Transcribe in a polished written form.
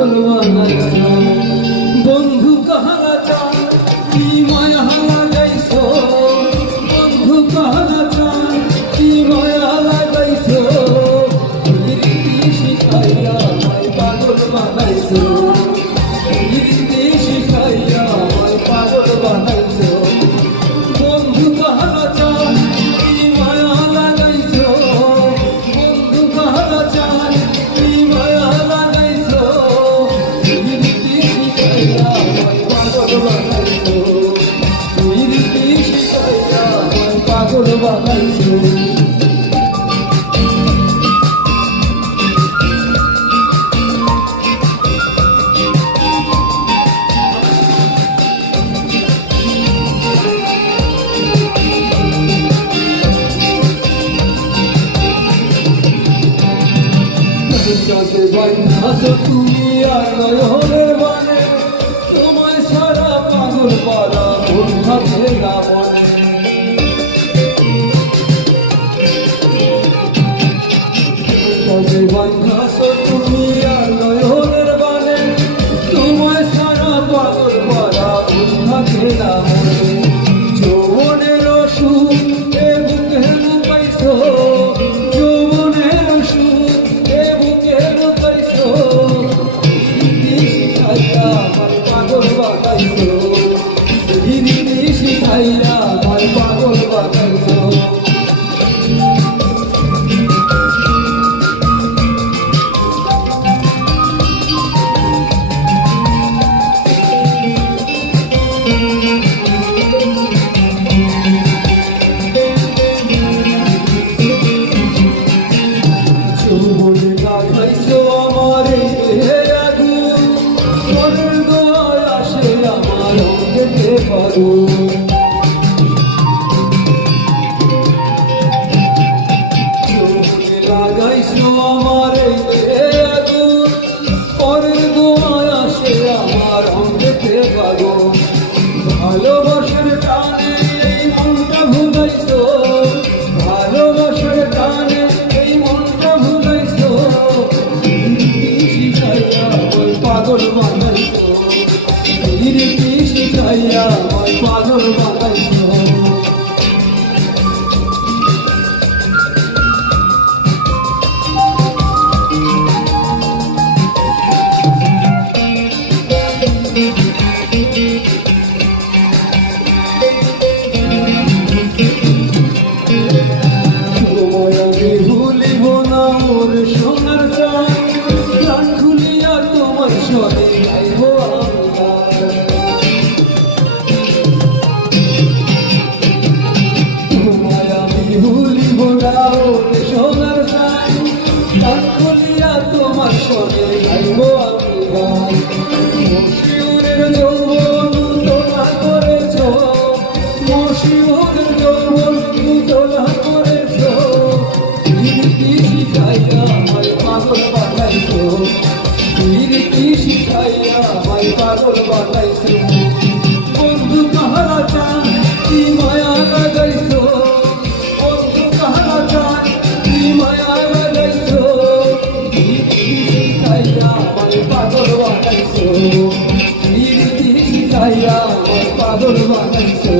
পাগল বানাইছো বন্ধু কাহারা চান কি মায়া লাগাইছো বন্ধু কাহারা চান কি মায়া লাগাইছো রীতি শিখাইয়া আমায় পাগল বানাইছো রীতি শিখাইয়া আমায় পাগল বানাইছো বন্ধু কাহারা চান কি মায়া লাগাইছো বন্ধু কাহারা চান কি মায়া লাগাইছো রীতি শিখাইয়া আমায় পাগল বানাইছো রীতি শিখাইয়া আমায় পাগল বানাইছো চোখে বাঁধো তুমি আর নয়নের বানে তোমায় সারা পাগল পারা ভাবে না মনে চোখে বাঁধো তুমি আর নয়নের বানে তোমায় সারা পাগল পারা ভাবে না মনে যৌবনের সুখ এ বুকে লুকাইছো পাগল বানাইছো রীতি শিখাইয়া আমায় পাগল বানাইছো যৌবনে লাগাইছো আমার লাগাইছো আমার আগুন পরের দোয়ায় আসে আমার অঙ্গেতে পাগো ভালোবাসার টানে এই মনটা ভুলাইছো ভালোবাসার টানে এই মনটা ভুলাইছো শিখাইয়া ওই পাগল বানাইছো রীতি শিখাইয়া আমায় পাগল বানাইছো তোমায় আমি ভুলিব না ওর সোনার চাঁদ প্রাণ খুলিয়া তোমার স্বরে গাইব তোমায় আমি ভুলিব না ওর সোনার চাঁদ প্রাণ খুলিয়া তোমার স্বরে গাইব আমি গান মশিউরের যৌবন তোলা করেছ মশিউরের যৌবন তোলা করেছ রীতি শিখাইয়া আমায় পাগল বানাইছো রীতি শিখাইয়া আমায় পাগল বানাইছো বন্ধু কাহারা চান কি মায়া লাগাইছো বন্ধু কাহারা চান কি মায়া লাগাইছো রীতি শিখাইয়া আমায় পাগল বানাইছো রীতি শিখাইয়া আমায় পাগল বানাইছো